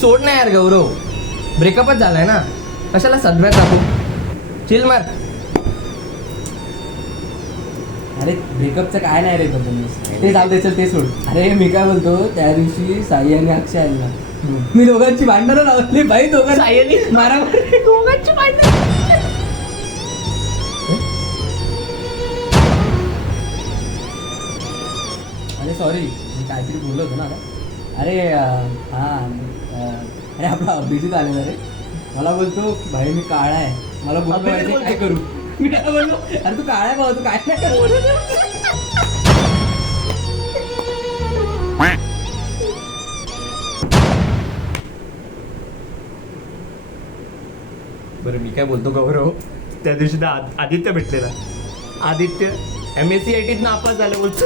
सोड ना यार गौरव, ब्रेकअपच झालाय ना, कशाला सदम्यात टाकू. चिल मार. अरे ब्रेकअपचं काय नाही रे बदल, ते जाऊ दे, चल ते सोड. अरे मी काय बोलतो, त्या दिवशी साई आणि अक्षय आले ना, मी दोघांची भांडणं लावली भाई, दोघांना सायली मारामारी. दोघांची भांडण. अरे सॉरी, मी काहीतरी बोललो होतो ना आता. अरे अरे आपला अभिजित आलेला रे, मला बोलतो भाई मी काळा आहे, मला बोलतो अभिजित माहिती बोलतो. काय करू. मी काय बोललो, अरे तू काळा आहे बाबा, तू काय नाही करू. बरं मी काय बोलतो गौरव, त्या दिवशी आदित्य भेटलेला. आदित्य MSc ITत नापास झालं बोलतो.